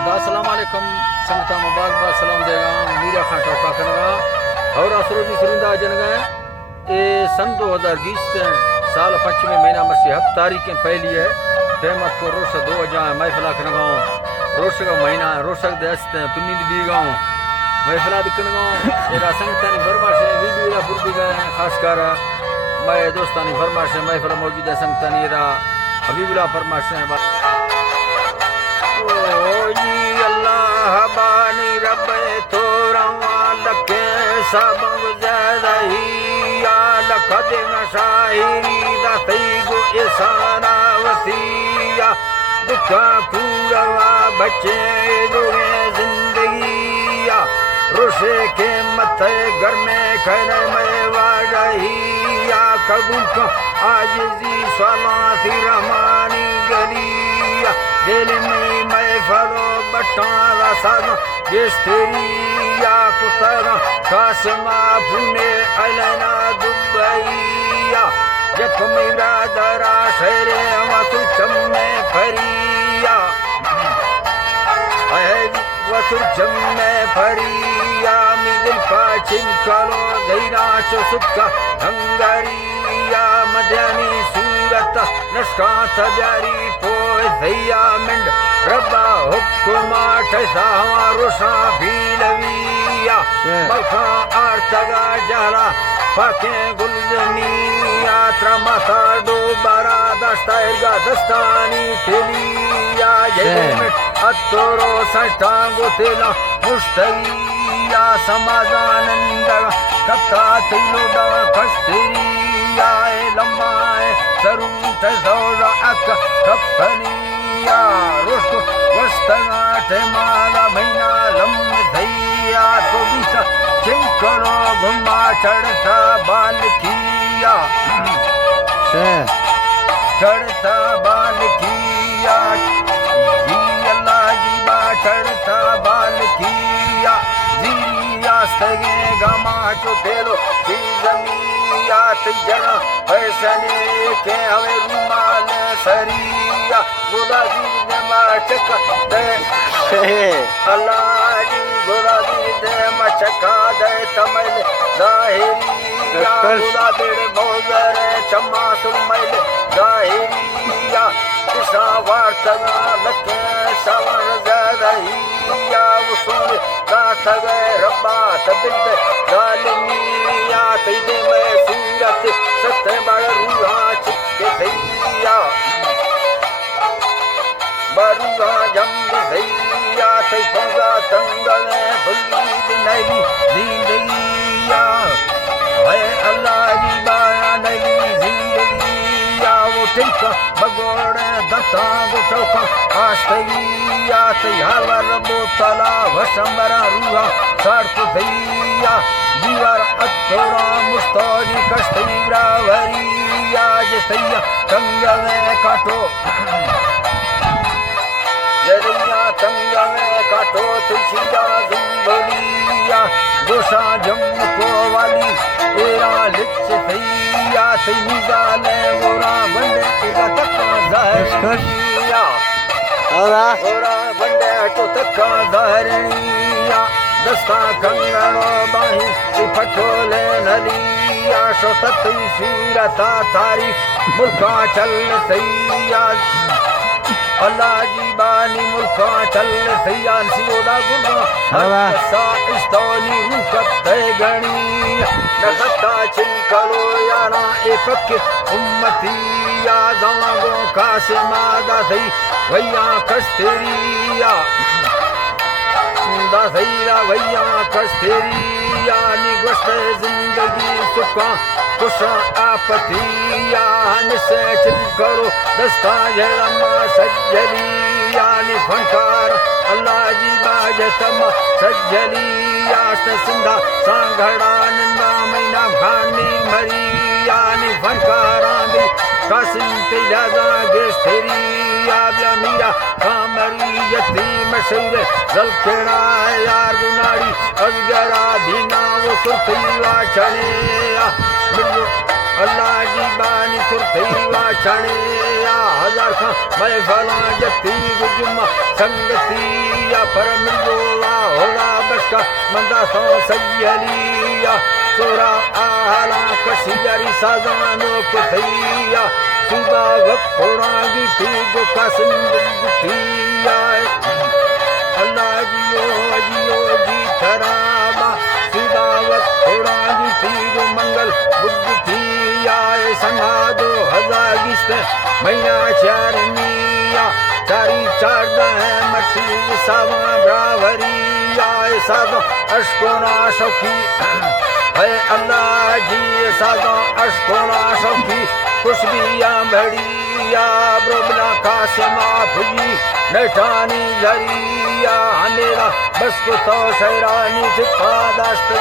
अस्सलामुअलैकुम संगता मुबारक सलाम देगा मीरा खां टोका करगा और असरोजी सुरिंदा जनगा ए सन 2020 साल 5वें महीना मसी 7 तारीख पहली है टेमत को रोश दो जा महफिला करगा रोश का महीना रोशक दस्त तुनिद बीगा महफिला दिखनगा एरा संगता ने फरमाश वीडियो रा पुरदी गए खास कर मैं दोस्तानी फरमाश महफिल मौजूद है संगता ने एरा हबीबुल्लाह फरमाश बानी रब थोरा लखे सब ज़्यादा लख दिन शाहिरी दा गो इसारा वसिया दुखा कूड़वा बचे दुए जिंदगिया रोशे के मथे घर में खैर में वाड़हिया कबूल का आजिज़ी सलाती रहमानी गलिया दिल में मैं फलो बटारा साना गेस्टेरिया कुतरा कासमा पुणे अलना दुबईया जख मेरा दरा शेरे वतु चम्मे फरिया वतु चम्मे फरिया मिदिल का चिमकलो धैरा चुसुका हंगरिया मध्यानी सूरत नस्का तजारी पोय धैया मिंड रब्बा हुक्मा ठसावा रोशा भीलविया मखा आर्तगा जला फाके गुलजनिया त्रमता दो बरा दस्तारगा दस्तानी तेलिया जयमिट अतोरो सटांगो तेला मुस्तगिया समाधानंद कथा तिलोडा कस्तिरिया लम्बाए सरूट जोरा अक कपनिया रोस्ट वस्तगा टेमाला महीना लम धैया तो बीता चिंकरो घुमा चढ़ता बाल किया चढ़ता बाल किया जी अल्लाह जी बा चढ़ता बाल किया जीरिया सगे गमा चो पेलो जी जमिया तिजना फैसने के हमें रुमाल सरिया गोदा जी ने मचका दे अल्लाह जी गोदा जी ने मचका दे तमल जाहिरिया गोदा देड़ मोजरे चम्मा सुमल जाहिरिया किसा वार्तगा लखे सवर जरहिया वसूल रात गए रब्बा तबिल दे जालिमिया तैदे में सूरत सत्य बड़ रूहा चित्ते भैया बरुआ जम भैया तै पंगा तंगले भुली दिनली जिंदगिया है अल्लाह जी बाया नली जिंदगिया वो टिका बगोड़ दत्ता गोटोका आस्तगिया तैयार बोतला वशंबरा रूहा सार्थ भैया दीवार अतोरा मुस्तानी कष्टीब्रा वरिया जसैया कंगा में काटो जरिया कंगा में काटो तुलसीदा जुम्बलिया गोशा जम्को वाली एरा लिच भैया तैनिगा ले गोरा बंदे एगा तक्का ज़हरिया गोरा बंदे तो तक्का ज़हरिया दस्ता कंगणो बाही फटोले नलिया शोतती सूरता तारीफ मुल्का चल सैया अल्लाह जी बानी मुल्का चल सैया सियोदा गुना सा इस्तोनी रुकत ते गणी नखता चिंकलो याना एक उम्मती या जागो कासिमा दा सही भैया कस्तेरिया दा सहीरा भैया कस्तेरिया निगस्त जिंदगी सुखा खुशा आपतिया से चिंकरो दस्ता जरमा सज्जलिया नि फनकार अल्लाह जी बाजतमा सज्जलिया सिंधा सांगड़ा निंदा महीना भानी मरिया नि फनकारा दी कासिम तेजादा गेस्तेरिया ब्ला मीरा कामरी यतीम शौरे जलखेड़ा यार गुनाड़ी अजगरा दीना वो सुरती वाचने मिलो अल्लाह जी बानी सुरती वाचने हजार खां मैं फला जती गुजुमा संगतिया परमिलोला होला बशका मंदा सो सयलिया सोरा आला कसियारी साजानो कुथिया सुबा वकोड़ा गिटी गो कासिम गुटिया अल्लाह जियो जी खराबा सुबा वकोड़ा गिटी गो मंगल बुद्धिया सना 2020 महीना चारनिया चारी चारदा है मछली सावा ब्रावरिया सादा अशकोना सखी है अल्लाह जी सादा अशकोना सखी खुशबिया भड़िया ब्रोबना कासिमा भुजी नठानी झरिया मेरा बस को तो शहरानी चिपा दाश्त